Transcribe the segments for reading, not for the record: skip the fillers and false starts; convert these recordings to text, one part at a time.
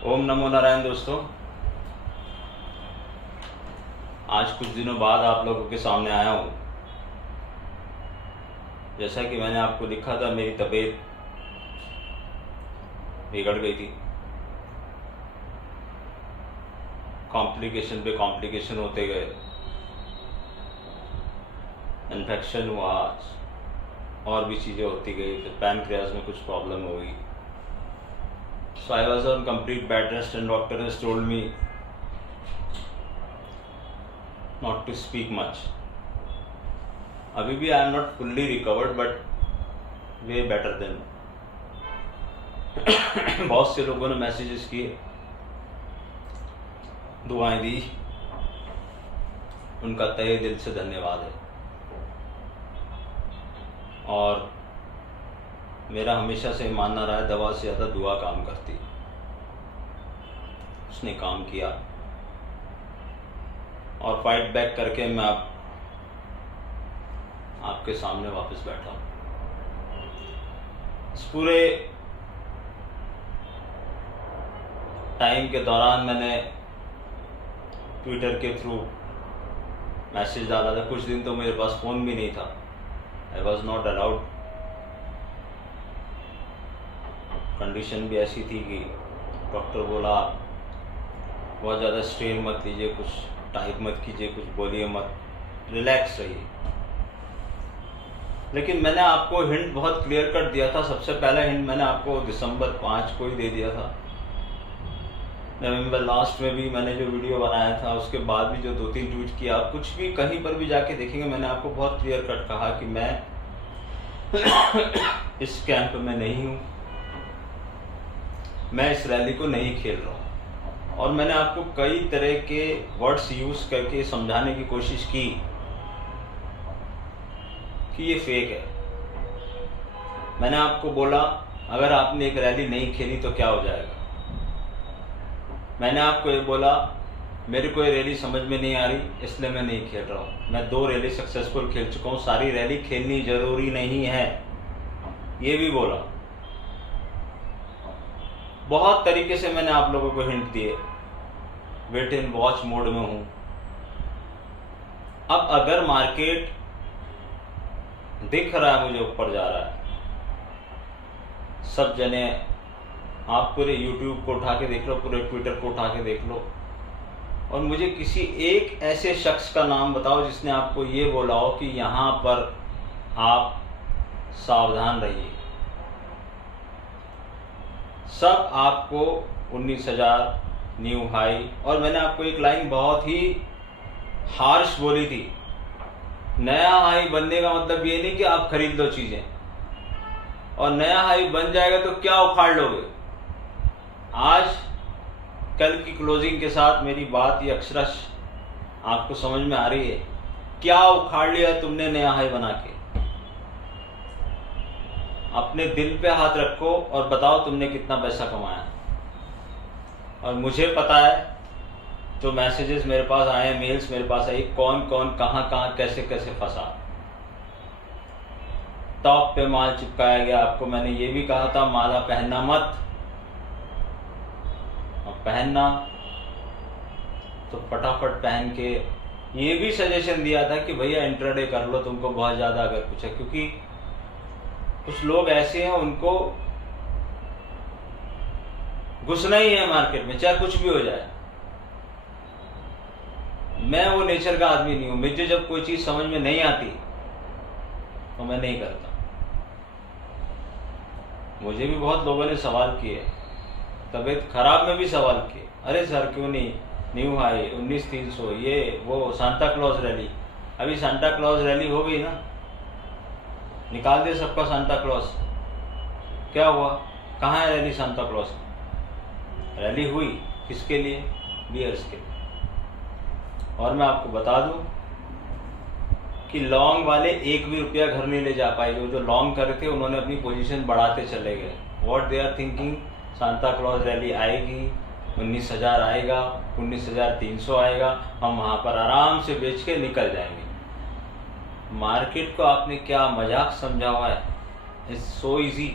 ओम नमो नारायण। दोस्तों, आज कुछ दिनों बाद आप लोगों के सामने आया हूँ। जैसा कि मैंने आपको लिखा था, मेरी तबीयत बिगड़ गई थी। कॉम्प्लिकेशन पे कॉम्प्लिकेशन होते गए, इन्फेक्शन हुआ और भी चीज़ें होती गई। फिर पैनक्रियाज में कुछ प्रॉब्लम हो गई। So I was on complete bed rest and doctor has told me not to speak much. अभी भी I am not fully recovered but way better than. बहुत से लोगों ने मैसेजेस किए, दुआएं दी, उनका तहे दिल से धन्यवाद है। और मेरा हमेशा से मानना रहा है, दवा से ज़्यादा दुआ काम करती। उसने काम किया और फाइट बैक करके मैं अब आपके सामने वापस बैठा हूँ। इस पूरे टाइम के दौरान मैंने ट्विटर के थ्रू मैसेज डाला था। कुछ दिन तो मेरे पास फ़ोन भी नहीं था। I was not allowed. Condition भी ऐसी थी कि डॉक्टर बोला बहुत ज़्यादा स्ट्रेन मत लीजिए, कुछ टाइप मत कीजिए, कुछ बोलिए मत, रिलैक्स रहिए। लेकिन मैंने आपको हिंट बहुत क्लियर कट दिया था। सबसे पहला हिंट मैंने आपको दिसंबर 5 को ही दे दिया था। नवंबर लास्ट में भी मैंने जो वीडियो बनाया था, उसके बाद भी जो 2-3 ट्वीट किया, आप कुछ भी कहीं पर भी जाके देखेंगे, मैंने आपको बहुत क्लियर कट कहा कि मैं इस कैंप में नहीं हूँ, मैं इस रैली को नहीं खेल रहा हूँ। और मैंने आपको कई तरह के वर्ड्स यूज करके समझाने की कोशिश की कि ये फेक है। मैंने आपको बोला अगर आपने एक रैली नहीं खेली तो क्या हो जाएगा। मैंने आपको ये बोला मेरे को ये रैली समझ में नहीं आ रही, इसलिए मैं नहीं खेल रहा हूँ। मैं 2 रैली सक्सेसफुल खेल चुका हूँ, सारी रैली खेलनी जरूरी नहीं है, ये भी बोला। बहुत तरीके से मैंने आप लोगों को हिंट दिए। वेट एंड वॉच मोड में हूं। अब अगर मार्केट दिख रहा है मुझे ऊपर जा रहा है, सब जने, आप पूरे YouTube को उठा के देख लो, पूरे ट्विटर को उठा के देख लो, और मुझे किसी एक ऐसे शख्स का नाम बताओ जिसने आपको ये बोला हो कि यहां पर आप सावधान रहिए। सब आपको 19,000 न्यू हाई, और मैंने आपको एक लाइन बहुत ही हार्श बोली थी, नया हाई बनने का मतलब ये नहीं कि आप खरीद लो चीजें, और नया हाई बन जाएगा तो क्या उखाड़ लोगे। आज कल की क्लोजिंग के साथ मेरी बात ये अक्षरश आपको समझ में आ रही है। क्या उखाड़ लिया तुमने नया हाई बना के? अपने दिल पे हाथ रखो और बताओ तुमने कितना पैसा कमाया। और मुझे पता है, जो मैसेजेस मेरे पास आए, मेल्स मेरे पास आई, कौन कौन कहां कहां कैसे कैसे फंसा। टॉप पे माल चिपकाया गया। आपको मैंने ये भी कहा था माला पहनना मत, और पहनना तो फटाफट पहन के ये भी सजेशन दिया था कि भैया इंट्राडे कर लो, तुमको बहुत ज्यादा अगर कुछ है, क्योंकि कुछ लोग ऐसे हैं उनको घुसना ही है मार्केट में, चाहे कुछ भी हो जाए। मैं वो नेचर का आदमी नहीं हूं। मुझे जब कोई चीज समझ में नहीं आती तो मैं नहीं करता। मुझे भी बहुत लोगों ने सवाल किए, तबीयत खराब में भी सवाल किए, अरे सर क्यों नहीं, न्यू हाई 19,300, ये वो सांता क्लॉज रैली। अभी सांता क्लॉज रैली हो गई ना, निकाल दे सबका सांता क्लॉज। क्या हुआ, कहाँ है रैली सांता क्लॉज? रैली हुई किसके लिए? बियर्स के लिए। और मैं आपको बता दूं कि लॉन्ग वाले 1 भी रुपया घर नहीं ले जा पाए। जो लॉन्ग कर रहे थे उन्होंने अपनी पोजीशन बढ़ाते चले गए। What they are thinking, Santa Claus rally आएगी, 19,000 आएगा, 19,300 आएगा, हम वहां पर आराम से बेच के निकल जाएंगे। मार्केट को आपने क्या मजाक समझा हुआ है? इट्स सो इजी,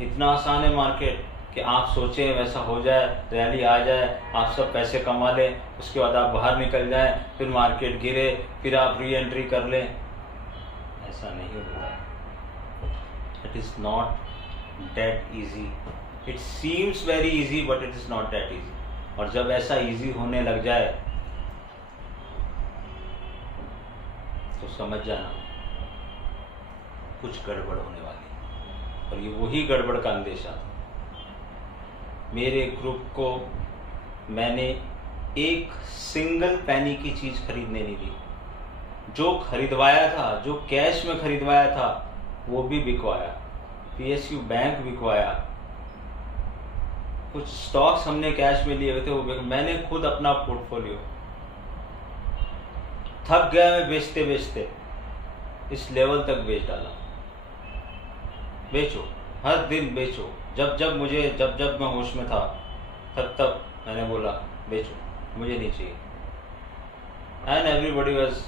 इतना आसान है मार्केट। कि आप सोचें वैसा हो जाए, रैली आ जाए, आप सब पैसे कमा लें, उसके बाद आप बाहर निकल जाएं, फिर मार्केट गिरे, फिर आप री एंट्री कर लें। ऐसा नहीं होता। It is not that easy. It seems very easy but it is not that easy. और जब ऐसा ईजी होने लग जाए तो समझ जाना कुछ गड़बड़ होने वाली है। और ये वही गड़बड़ का अंदेशा था। मेरे ग्रुप को मैंने एक सिंगल पैनी की चीज़ खरीदने नहीं दी। जो खरीदवाया था, जो कैश में खरीदवाया था, वो भी बिकवाया, PSU बैंक बिकवाया, कुछ स्टॉक्स हमने कैश में लिए हुए थे वो मैंने खुद अपना पोर्टफोलियो थक गया मैं बेचते बेचते, इस लेवल तक बेच डाला। बेचो, हर दिन बेचो। जब जब मैं होश में था तब मैंने बोला बेचो, मुझे नहीं चाहिए। एंड एवरीबॉडी वाज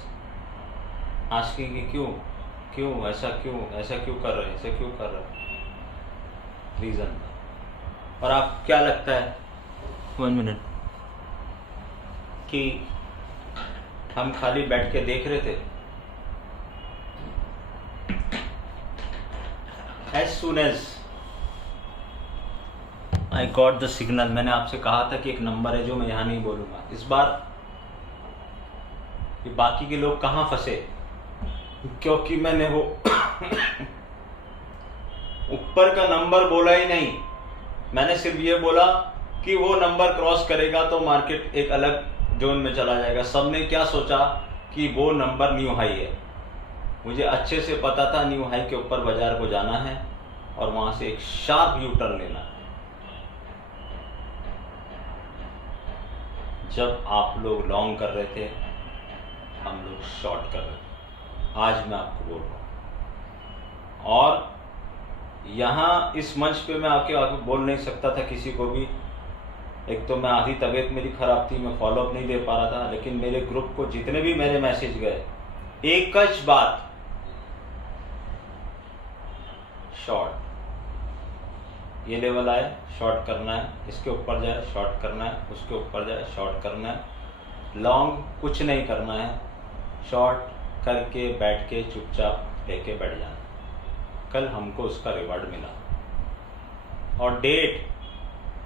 आस्किंग कि क्यों ऐसा क्यों कर रहे। रीज़न था। और आप क्या लगता है 1 मिनट कि हम खाली बैठ के देख रहे थे? As soon as I got the signal, मैंने आपसे कहा था कि एक नंबर है जो मैं यहाँ नहीं बोलूँगा। इस बार ये बाकी के लोग कहाँ फंसे, क्योंकि मैंने वो ऊपर का नंबर बोला ही नहीं। मैंने सिर्फ ये बोला कि वो नंबर क्रॉस करेगा तो मार्केट एक अलग जोन में चला जाएगा। सबने क्या सोचा कि वो नंबर न्यू हाई है। मुझे अच्छे से पता था न्यू हाई के ऊपर बाजार को जाना है और वहां से एक शार्प यू टर्न लेना है। जब आप लोग लॉन्ग कर रहे थे, हम लोग शॉर्ट कर रहे थे। आज मैं आपको बोल रहा हूं। और यहाँ इस मंच पे मैं आके बोल नहीं सकता था किसी को भी। एक तो मैं आधी तबीयत मेरी खराब थी, मैं फॉलोअप नहीं दे पा रहा था। लेकिन मेरे ग्रुप को जितने भी मेरे मैसेज गए, एक ही बात, शॉर्ट। ये लेवल आए शॉर्ट करना है, इसके ऊपर जाए शॉर्ट करना है, उसके ऊपर जाए शॉर्ट करना है। लॉन्ग कुछ नहीं करना है, शॉर्ट करके बैठ के चुपचाप लेके बैठ जाना। कल हमको उसका रिवार्ड मिला। और डेट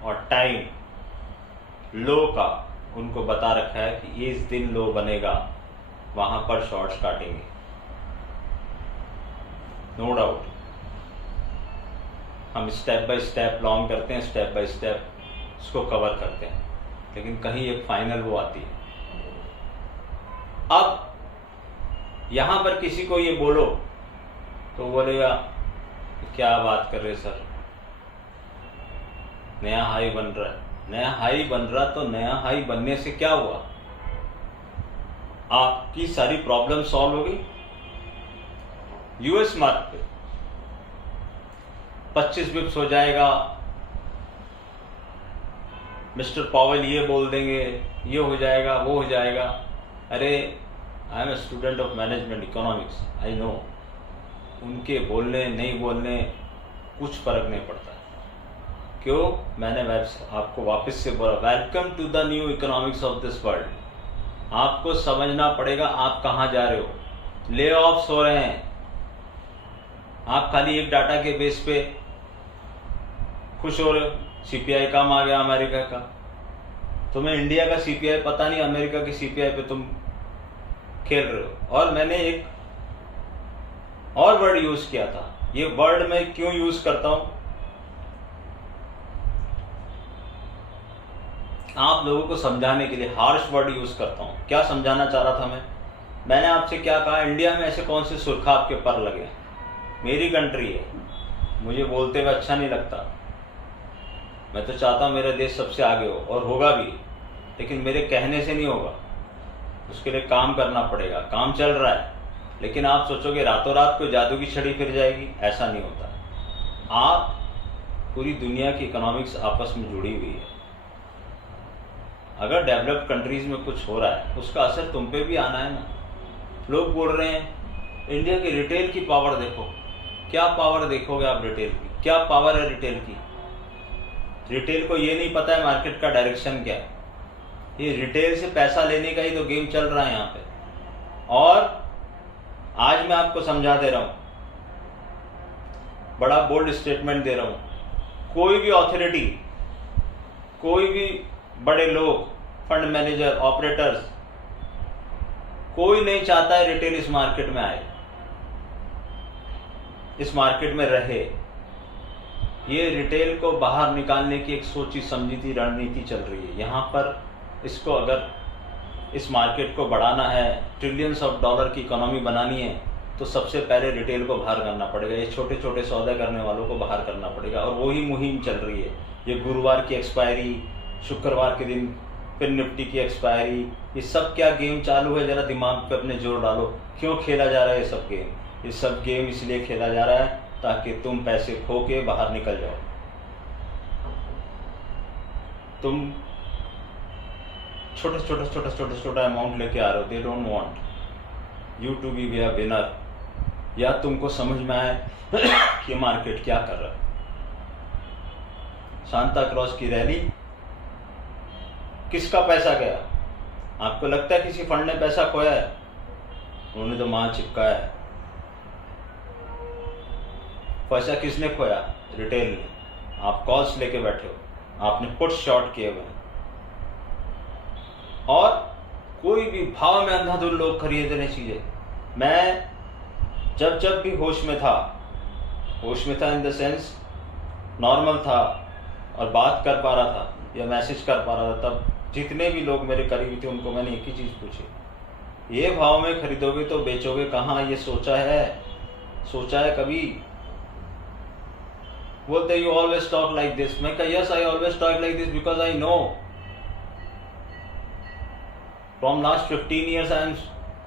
और टाइम लो का उनको बता रखा है कि इस दिन लो बनेगा, वहां पर शॉर्ट्स काटेंगे, नो डाउट। हम स्टेप बाय स्टेप लॉन्ग करते हैं, स्टेप बाय स्टेप उसको कवर करते हैं, लेकिन कहीं एक फाइनल वो आती है। अब यहां पर किसी को ये बोलो तो बोलेगा क्या बात कर रहे सर, नया हाई बन रहा है। नया हाई बन रहा तो नया हाई बनने से क्या हुआ? आपकी सारी प्रॉब्लम सॉल्व हो गई। यूएस मार्केट 25 बिप्स हो जाएगा, मिस्टर पावेल ये बोल देंगे, ये हो जाएगा, वो हो जाएगा। अरे I am a student of management economics, I know. उनके बोलने नहीं बोलने कुछ फर्क नहीं पड़ता। क्यों? मैंने आपको वापस से बोला, welcome to the new economics of this world. आपको समझना पड़ेगा आप कहाँ जा रहे हो। ले ऑफ्स हो रहे हैं। आप खाली एक डाटा के बेस पे खुश हो रहे हो। सीपीआई कम आ गया अमेरिका का, तुम्हें इंडिया का सीपीआई पता नहीं, अमेरिका की सीपीआई पे तुम खेल रहे हो। और मैंने एक और वर्ड यूज किया था। ये वर्ड मैं क्यों यूज करता हूं? आप लोगों को समझाने के लिए हार्श वर्ड यूज करता हूं। क्या समझाना चाह रहा था मैंने आपसे क्या कहा, इंडिया में ऐसे कौन से सुरखा आपके पर लगे? मेरी कंट्री है, मुझे बोलते हुए अच्छा नहीं लगता। मैं तो चाहता हूं मेरा देश सबसे आगे हो, और होगा भी, लेकिन मेरे कहने से नहीं होगा। उसके लिए काम करना पड़ेगा। काम चल रहा है, लेकिन आप सोचोगे रातों रात कोई जादू की छड़ी फिर जाएगी, ऐसा नहीं होता। आप पूरी दुनिया की इकोनॉमिक्स आपस में जुड़ी हुई है। अगर डेवलप्ड कंट्रीज में कुछ हो रहा है, उसका असर तुम पे भी आना है ना। लोग बोल रहे हैं इंडिया की रिटेल की पावर देखो। क्या पावर देखोगे आप रिटेल की? क्या पावर है रिटेल की? रिटेल को ये नहीं पता है मार्केट का डायरेक्शन क्या है। ये रिटेल से पैसा लेने का ही तो गेम चल रहा है यहाँ पे। और आज मैं आपको समझा दे रहा हूं, बड़ा बोल्ड स्टेटमेंट दे रहा हूं, कोई भी अथॉरिटी, कोई भी बड़े लोग, फंड मैनेजर, ऑपरेटर्स, कोई नहीं चाहता है रिटेल इस मार्केट में आए, इस मार्केट में रहे। ये रिटेल को बाहर निकालने की एक सोची समझी रणनीति चल रही है। यहाँ पर इसको अगर इस मार्केट को बढ़ाना है, ट्रिलियंस ऑफ डॉलर की इकोनॉमी बनानी है, तो सबसे पहले रिटेल को बाहर करना पड़ेगा। ये छोटे छोटे सौदे करने वालों को बाहर करना पड़ेगा। और वही मुहिम चल रही है। ये गुरुवार की एक्सपायरी, शुक्रवार के दिन फिर निफ्टी की एक्सपायरी, ये सब क्या गेम चालू है, जरा दिमाग पे अपने जोर डालो। क्यों खेला जा रहा है ये सब गेम? ये सब गेम इसलिए खेला जा रहा है ताकि तुम पैसे खो के बाहर निकल जाओ। तुम छोटा अमाउंट लेके आ रहे हो। They don't want you to be a winner. या तुमको समझ में आए कि मार्केट क्या कर रहा है। सांता क्लॉज की रैली, किसका पैसा गया? आपको लगता है किसी फंड ने पैसा खोया है? उन्होंने तो माल चिपकाया है। पैसा किसने खोया? रिटेल ने। आप कॉल्स लेके बैठे हो, आपने पुट शॉर्ट किए हुए हैं। और कोई भी भाव में अंधाधुंध लोग खरीद रहे चीजें। मैं जब भी होश में था इन द सेंस नॉर्मल था और बात कर पा रहा था या मैसेज कर पा रहा था, तब जितने भी लोग मेरे करीबी थे उनको मैंने एक ही चीज पूछी, ये भाव में खरीदोगे तो बेचोगे कहाँ? ये सोचा है कभी? बोलते you always talk like this. मैं कहा yes, I always talk like this because I know from last 15 years I am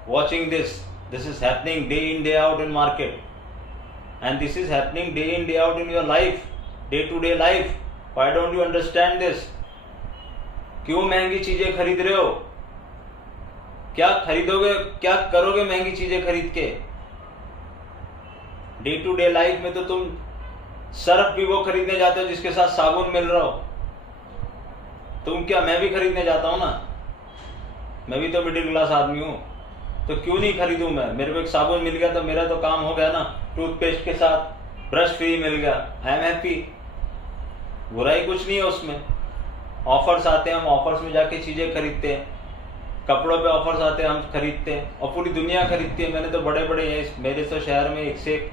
watching this. This is happening day in day out in market, and this is happening day in day out in your life, day to day life. Why don't you understand this? क्यों महंगी चीजें खरीद रहे हो? क्या खरीदोगे, क्या करोगे महंगी चीजें खरीद के? डे टू डे लाइफ में तो तुम सर्फ भी वो खरीदने जाते हो जिसके साथ साबुन मिल रहा हो। तुम क्या, मैं भी खरीदने जाता हूं ना, मैं भी तो मिडिल क्लास आदमी हूं, तो क्यों नहीं खरीदूं मैं? मेरे को एक साबुन मिल गया तो मेरा तो काम हो गया ना। टूथपेस्ट के साथ ब्रश फ्री मिल गया, आई एम हैप्पी। बुराई कुछ नहीं है उसमें। ऑफर्स आते हैं, हम ऑफर्स में जाके चीजें खरीदते हैं। कपड़ों पे ऑफर्स आते हैं, हम खरीदते हैं, और पूरी दुनिया खरीदती है। मैंने तो बड़े बड़े, मेरे तो शहर में एक से एक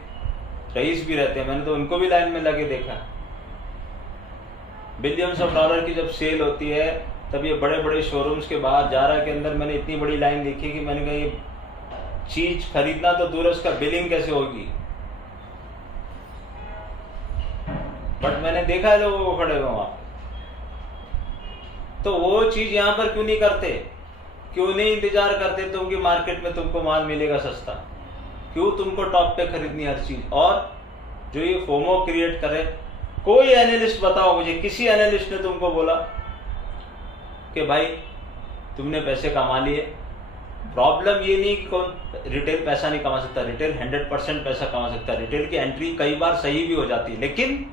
रईस भी रहते हैं, मैंने तो उनको भी लाइन में लगे देखा। बिलियंस ऑफ डॉलर की जब सेल होती है तब ये बड़े बड़े शोरूम्स के बाहर जारा के अंदर मैंने इतनी बड़ी लाइन देखी कि मैंने कहा ये चीज खरीदना तो दूर है, उसका बिलिंग कैसे होगी। बट मैंने देखा है लोगों को खड़े हुए वहां। तो वो चीज यहां पर क्यों नहीं करते? क्यों नहीं इंतजार करते तुम कि मार्केट में तुमको माल मिलेगा सस्ता? क्यों तुमको टॉप पे खरीदनी हर चीज? और जो ये फोमो क्रिएट करे, कोई एनालिस्ट बताओ मुझे, किसी एनालिस्ट ने तुमको बोला कि भाई तुमने पैसे कमा लिए? प्रॉब्लम ये नहीं कि कौन रिटेल पैसा नहीं कमा सकता, रिटेल 100% पैसा कमा सकता है। रिटेल की एंट्री कई बार सही भी हो जाती है, लेकिन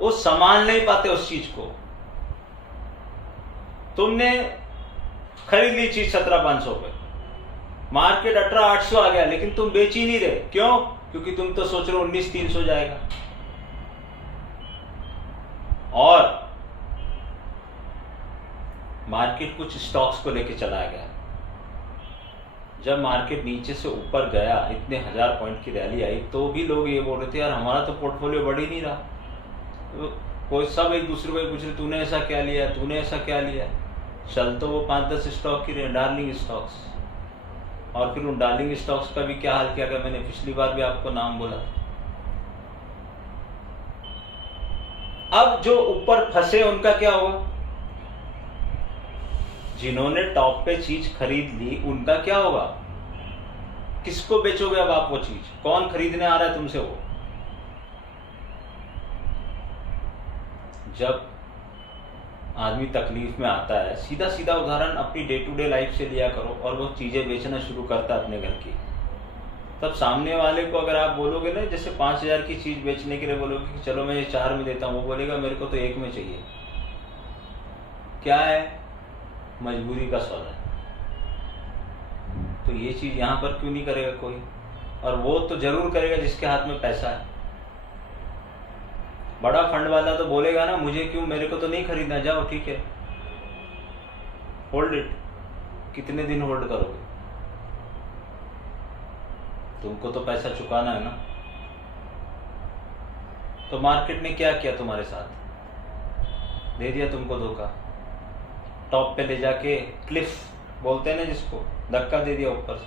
वो संभाल नहीं पाते उस चीज को। तुमने खरीद ली चीज 17,500 पे, मार्केट 18,800 आ गया, लेकिन तुम बेच ही नहीं रहे। क्यों? क्योंकि तुम तो सोच रहे हो 19,300 जाएगा। और मार्केट कुछ स्टॉक्स को लेके चलाया गया। जब मार्केट नीचे से ऊपर गया, इतने 1000 पॉइंट की रैली आई, तो भी लोग ये बोल रहे थे यार हमारा तो पोर्टफोलियो बढ़ ही नहीं रहा। कोई सब एक दूसरे को पूछ रहे तूने ऐसा क्या लिया, तूने ऐसा क्या लिया। चल तो वो 5-10 स्टॉक की डार्लिंग स्टॉक्स, और फिर उन डार्लिंग स्टॉक्स का भी क्या हाल किया गया, मैंने पिछली बार भी आपको नाम बोला। अब जो ऊपर फंसे उनका क्या होगा? जिन्होंने टॉप पे चीज खरीद ली उनका क्या होगा? किसको बेचोगे अब आप वो चीज? कौन खरीदने आ रहा है तुमसे वो? जब आदमी तकलीफ में आता है, सीधा सीधा उदाहरण अपनी डे टू डे लाइफ से लिया करो, और वो चीजें बेचना शुरू करता है अपने घर की, तब सामने वाले को अगर आप बोलोगे ना, जैसे 5,000 की चीज बेचने के लिए बोलोगे कि चलो मैं ये 4 में देता हूँ, वो बोलेगा मेरे को तो 1 में चाहिए। क्या है? मजबूरी का सौदा है। तो ये चीज यहाँ पर क्यों नहीं करेगा कोई? और वो तो जरूर करेगा जिसके हाथ में पैसा है। बड़ा फंड वाला तो बोलेगा ना, मुझे क्यों, मेरे को तो नहीं खरीदना, जाओ ठीक है, होल्ड इट। कितने दिन होल्ड करोगे? तुमको तो पैसा चुकाना है ना। तो मार्केट ने क्या किया तुम्हारे साथ? दे दिया तुमको धोखा। टॉप पे ले जाके, क्लिफ बोलते हैं ना जिसको, धक्का दे दिया ऊपर से।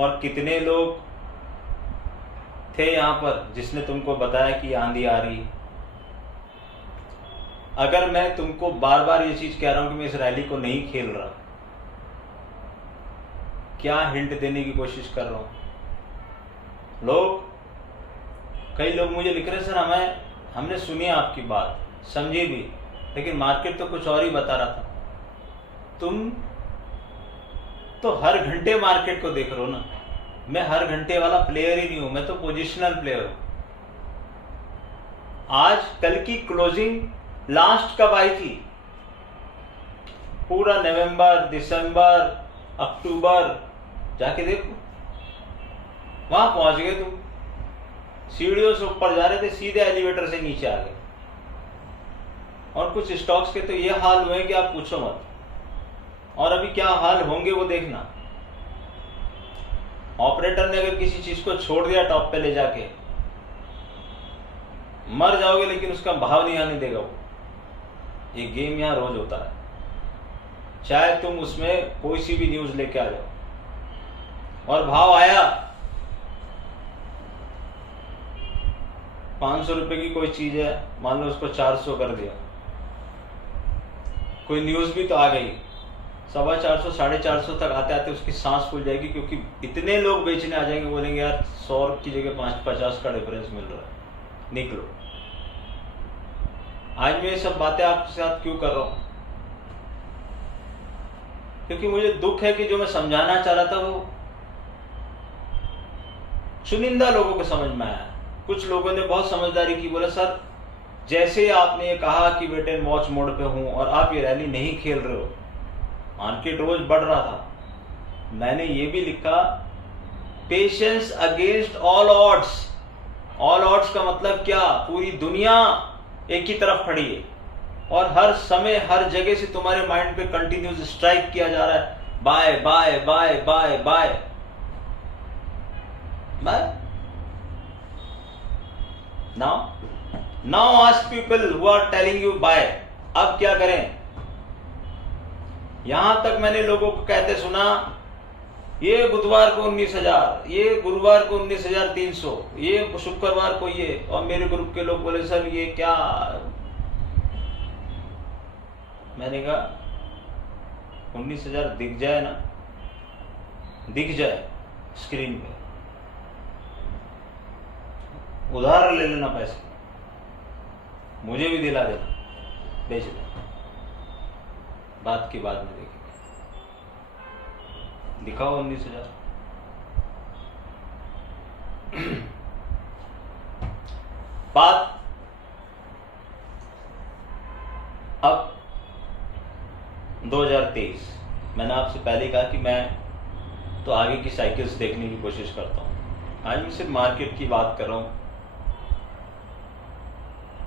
और कितने लोग थे यहां पर जिसने तुमको बताया कि आंधी आ रही। अगर मैं तुमको बार बार ये चीज कह रहा हूं कि मैं इस रैली को नहीं खेल रहा, क्या हिंट देने की कोशिश कर रहा हूं? कई लोग मुझे लिख रहे सर हमने सुनी आपकी बात, समझी भी, लेकिन मार्केट तो कुछ और ही बता रहा था। तुम तो हर घंटे मार्केट को देख रहे हो ना। मैं हर घंटे वाला प्लेयर ही नहीं हूं, मैं तो पोजिशनल प्लेयर हूं। आज कल की क्लोजिंग लास्ट कब आई थी? पूरा नवंबर, दिसंबर, अक्टूबर जाके देखो, वहां पहुंच गए तुम। सीढ़ियों से ऊपर जा रहे थे, सीधे एलिवेटर से नीचे आ गए। और कुछ स्टॉक्स के तो ये हाल हुए कि आप पूछो मत। और अभी क्या हाल होंगे वो देखना। ऑपरेटर ने अगर किसी चीज को छोड़ दिया टॉप पे ले जाके, मर जाओगे, लेकिन उसका भाव नहीं आने देगा वो। ये गेम यहां रोज होता है, चाहे तुम उसमें कोई सी भी न्यूज लेके आ जाओ। और भाव आया, 500 रुपए की कोई चीज है, मान लो उसको 400 कर दिया, कोई न्यूज भी तो आ गई, 450, 450 तक आते आते उसकी सांस फूल जाएगी, क्योंकि इतने लोग बेचने आ जाएंगे, बोलेंगे यार 100 की जगह 50 का डिफरेंस मिल रहा है, निकलो। आज मैं ये सब बातें आपके साथ क्यों कर रहा हूं? क्योंकि मुझे दुख है कि जो मैं समझाना चाह रहा था वो चुनिंदा लोगों को समझ में आया। कुछ लोगों ने बहुत समझदारी की, बोला सर जैसे आपने ये कहा कि वेट एंड वॉच मोड पे हूं और आप ये रैली नहीं खेल रहे हो, मार्केट रोज बढ़ रहा था, मैंने ये भी लिखा patience against all odds. All odds का मतलब क्या? पूरी दुनिया एक ही तरफ खड़ी है और हर समय हर जगह से तुम्हारे माइंड पे कंटिन्यूस स्ट्राइक किया जा रहा है, bye bye bye bye bye bye. Now ask people who are telling you bye, अब क्या करें? यहां तक मैंने लोगों को कहते सुना, ये बुधवार को 19,000, ये गुरुवार को 19,300, ये शुक्रवार को ये, और मेरे ग्रुप के लोग बोले सर ये क्या? मैंने कहा 19,000 दिख जाए ना, दिख जाए स्क्रीन पे, उधार ले लेना पैसे, मुझे भी दिला देना, बेच देना, बात की बाद में देखेंगे। दिखाओ 19,000। बात अब 2023, मैंने आपसे पहले कहा कि मैं तो आगे की साइकिल्स देखने की कोशिश करता हूं। आज मैं सिर्फ मार्केट की बात कर रहा हूं,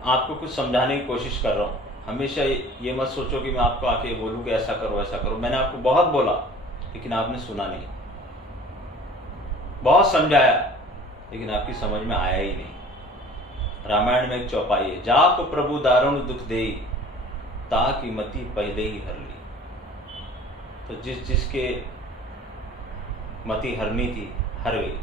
आपको कुछ समझाने की कोशिश कर रहा हूं। हमेशा ये मत सोचो कि मैं आपको आके बोलूं कि ऐसा करो ऐसा करो। मैंने आपको बहुत बोला लेकिन आपने सुना नहीं, बहुत समझाया लेकिन आपकी समझ में आया ही नहीं। रामायण में एक चौपाई है, जाप प्रभु दारुण दुख देई, ताकि मति पहले ही हर ली। तो जिसके मति हरनी थी हर गई।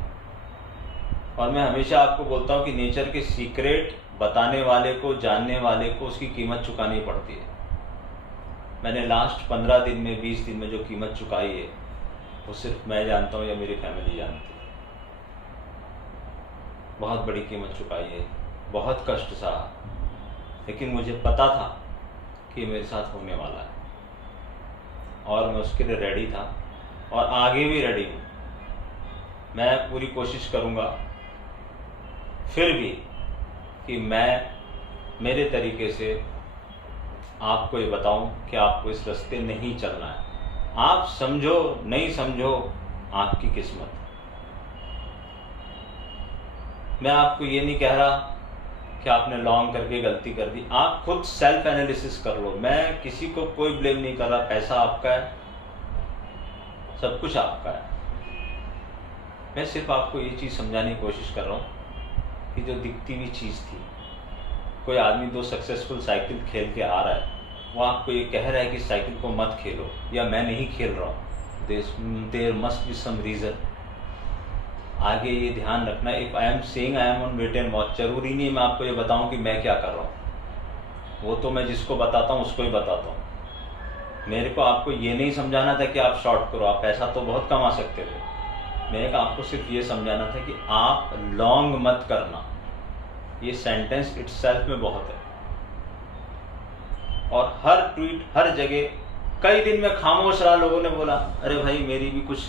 और मैं हमेशा आपको बोलता हूं कि नेचर के सीक्रेट बताने वाले को, जानने वाले को उसकी कीमत चुकानी पड़ती है। मैंने लास्ट 15 दिन में, 20 दिन में जो कीमत चुकाई है वो सिर्फ मैं जानता हूं या मेरी फैमिली जानती है। बहुत बड़ी कीमत चुकाई है, बहुत कष्ट सहा, लेकिन मुझे पता था कि ये मेरे साथ होने वाला है और मैं उसके लिए रेडी था और आगे भी रेडी हूं। मैं पूरी कोशिश करूँगा फिर भी कि मैं मेरे तरीके से आपको ये बताऊं कि आपको इस रास्ते नहीं चलना है। आप समझो नहीं समझो आपकी किस्मत। मैं आपको ये नहीं कह रहा कि आपने लॉन्ग करके गलती कर दी। आप खुद सेल्फ एनालिसिस कर लो। मैं किसी को कोई ब्लेम नहीं कर रहा। पैसा आपका है, सब कुछ आपका है। मैं सिर्फ आपको ये चीज़ समझाने की कोशिश कर रहा हूँ कि जो दिखती हुई चीज़ थी, कोई आदमी 2 सक्सेसफुल साइकिल खेल के आ रहा है, वो आपको ये कह रहा है कि साइकिल को मत खेलो, या मैं नहीं खेल रहा हूँ। There must be some reason. आगे ये ध्यान रखना, if I am saying I am on wait and watch, जरूरी नहीं मैं आपको ये बताऊँ कि मैं क्या कर रहा हूँ। वो तो मैं जिसको बताता हूँ उसको ही बताता हूँ। मेरे को आपको ये नहीं समझाना था कि आप शॉर्ट करो, आप पैसा तो बहुत कमा सकते थे। मैंने आपको सिर्फ ये समझाना था कि आप लॉन्ग मत करना। ये सेंटेंस इटसेल्फ में बहुत है। और हर ट्वीट, हर जगह, कई दिन में खामोश रहा, लोगों ने बोला अरे भाई मेरी भी कुछ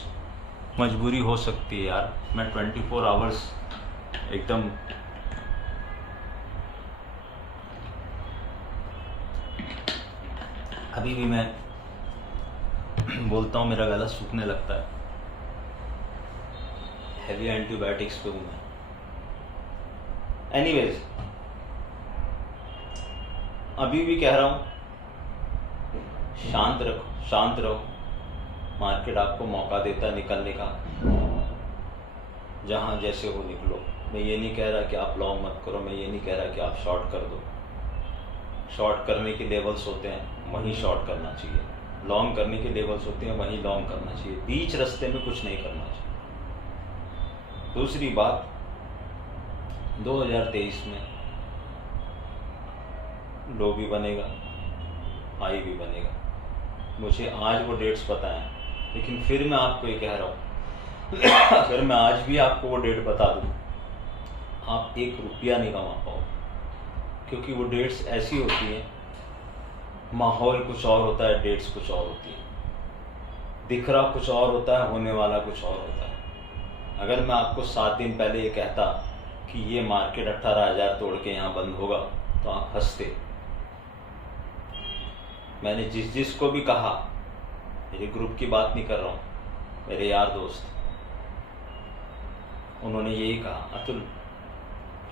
मजबूरी हो सकती है यार, मैं 24 आवर्स एकदम अभी भी मैं बोलता हूँ मेरा गला सूखने लगता है। हैवी एंटीबायोटिक्स पे हूँ मैं। एनीवेज, अभी भी कह रहा हूँ शांत रखो, शांत रहो। मार्केट आपको मौका देता है निकलने का, जहाँ जैसे हो निकलो। मैं ये नहीं कह रहा कि आप लॉन्ग मत करो, मैं ये नहीं कह रहा कि आप शॉर्ट कर दो। शॉर्ट करने के लेवल्स होते हैं, वहीं शॉर्ट करना चाहिए। लॉन्ग करने के लेवल्स होते हैं, वहीं लॉन्ग करना चाहिए। बीच रास्ते में कुछ नहीं करना चाहिए। दूसरी बात, 2023 में लो भी बनेगा, हाई भी बनेगा। मुझे आज वो डेट्स पता है, लेकिन फिर मैं आपको ये कह रहा हूँ अगर मैं आज भी आपको वो डेट बता दूँ, आप 1 रुपया नहीं कमा पाओ। क्योंकि वो डेट्स ऐसी होती हैं, माहौल कुछ और होता है, डेट्स कुछ और होती है। दिख रहा कुछ और होता है, होने वाला कुछ और होता है। अगर मैं आपको 7 दिन पहले ये कहता कि ये मार्केट 18,000 तोड़ के यहाँ बंद होगा, तो आप हंसते। मैंने जिस को भी कहा, मेरे ग्रुप की बात नहीं कर रहा हूँ, मेरे यार दोस्त, उन्होंने यही कहा अतुल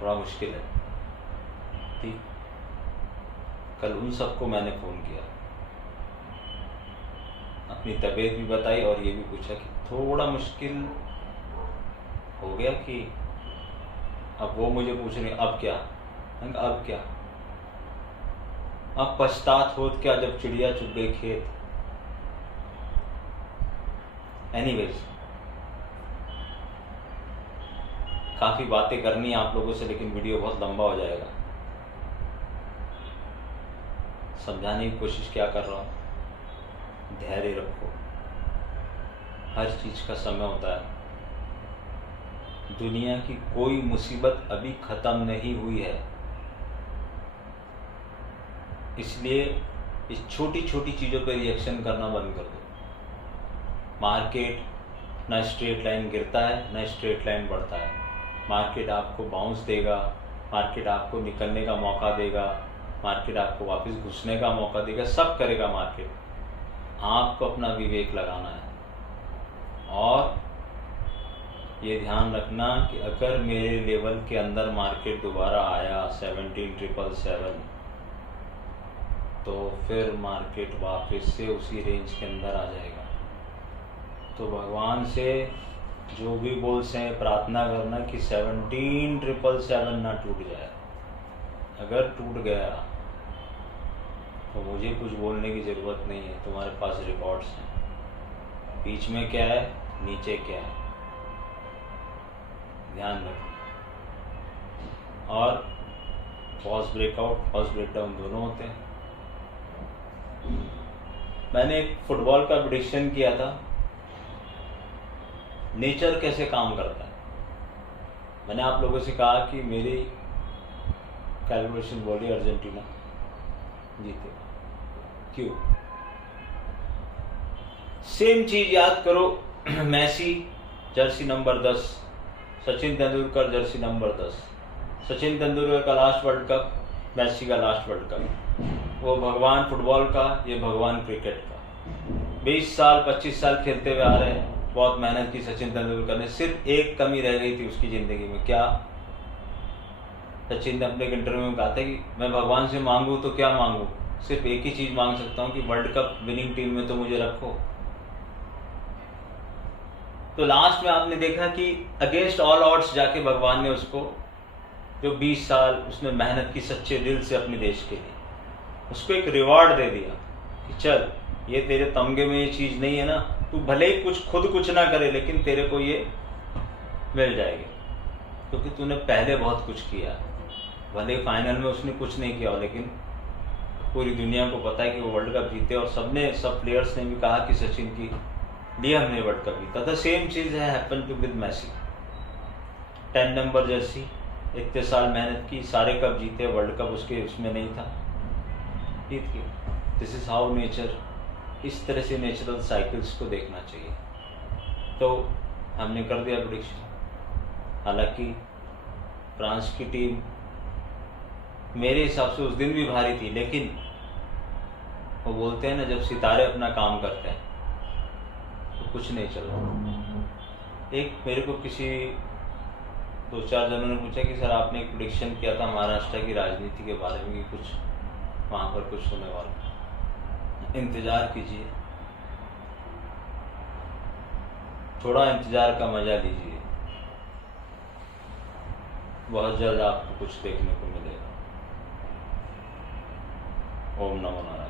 थोड़ा मुश्किल है। ठीक, कल उन सबको मैंने फ़ोन किया, अपनी तबीयत भी बताई और ये भी पूछा कि थोड़ा मुश्किल हो गया कि अब वो मुझे पूछ रहे अब क्या। अब क्या? अब पछतात होत क्या जब चिड़िया चुग गई खेत। एनीवेज, काफ़ी बातें करनी है आप लोगों से, लेकिन वीडियो बहुत लंबा हो जाएगा। समझाने की कोशिश क्या कर रहा हूँ, धैर्य रखो। हर चीज़ का समय होता है। दुनिया की कोई मुसीबत अभी ख़त्म नहीं हुई है, इसलिए इस छोटी छोटी चीज़ों पर रिएक्शन करना बंद कर दो। मार्केट ना स्ट्रेट लाइन गिरता है, ना स्ट्रेट लाइन बढ़ता है। मार्केट आपको बाउंस देगा, मार्केट आपको निकलने का मौका देगा, मार्केट आपको वापस घुसने का मौका देगा, सब करेगा मार्केट। आपको अपना विवेक लगाना है। और ये ध्यान रखना कि अगर मेरे लेवल के अंदर मार्केट दोबारा आया 17,777, तो फिर मार्केट वापस से उसी रेंज के अंदर आ जाएगा। तो भगवान से जो भी बोल्स हैं, प्रार्थना करना कि 17,777 ना टूट जाए। अगर टूट गया तो मुझे कुछ बोलने की ज़रूरत नहीं है, तुम्हारे पास रिकॉर्ड्स हैं। बीच में क्या है, नीचे क्या है, ध्यान रखो। और फॉल्स ब्रेकआउट, फॉल्स ब्रेकडाउन दोनों होते हैं। मैंने एक फुटबॉल का प्रेडिक्शन किया था, नेचर कैसे काम करता है। मैंने आप लोगों से कहा कि मेरी कैलकुलेशन बोली अर्जेंटीना जीते। क्यों? सेम चीज याद करो, Messi jersey number 10, Sachin Tendulkar jersey number 10। Sachin Tendulkar का लास्ट वर्ल्ड कप, मैसी का लास्ट वर्ल्ड कप। वो भगवान फुटबॉल का, ये भगवान क्रिकेट का। 20 साल 25 साल खेलते हुए आ रहे हैं, बहुत मेहनत की सचिन तेंदुलकर ने। सिर्फ एक कमी रह गई थी उसकी ज़िंदगी में। क्या? सचिन ने अपने इंटरव्यू में कहा था कि मैं भगवान से मांगू तो क्या मांगू, सिर्फ एक ही चीज़ मांग सकता हूँ कि वर्ल्ड कप विनिंग टीम में तो मुझे रखो। तो लास्ट में आपने देखा कि अगेंस्ट ऑल ऑड्स जाके भगवान ने उसको, जो 20 साल उसने मेहनत की सच्चे दिल से अपने देश के लिए, उसको एक रिवॉर्ड दे दिया कि चल, ये तेरे तमगे में ये चीज़ नहीं है ना, तू भले ही खुद कुछ ना करे, लेकिन तेरे को ये मिल जाएगी, क्योंकि तूने पहले बहुत कुछ किया। भले फाइनल में उसने कुछ नहीं किया, लेकिन पूरी दुनिया को पता है कि वो वर्ल्ड कप जीते, और सब प्लेयर्स ने भी कहा कि सचिन की लिए हमने वर्ल्ड कप जीता। द सेम चीज़ है happen to with Messi. 10 number jersey, इतने साल मेहनत की, सारे कप जीते, वर्ल्ड कप उसमें नहीं था, जीत गया। दिस इज हाउ नेचर, इस तरह से नेचुरल साइकिल्स को देखना चाहिए। तो हमने कर दिया प्रेडिक्शन। हालांकि फ्रांस की टीम मेरे हिसाब से उस दिन भी भारी थी, लेकिन वो बोलते हैं ना, जब सितारे अपना काम करते हैं तो कुछ नहीं चल रहा। एक मेरे को किसी 2-4 जनों ने पूछा कि सर आपने एक प्रेडिक्शन किया था महाराष्ट्र की राजनीति के बारे में कि कुछ वहाँ पर कुछ होने वाला। इंतज़ार कीजिए, थोड़ा इंतज़ार का मजा लीजिए, बहुत जल्द आपको कुछ देखने को मिलेगा। ओम नमो नारायण।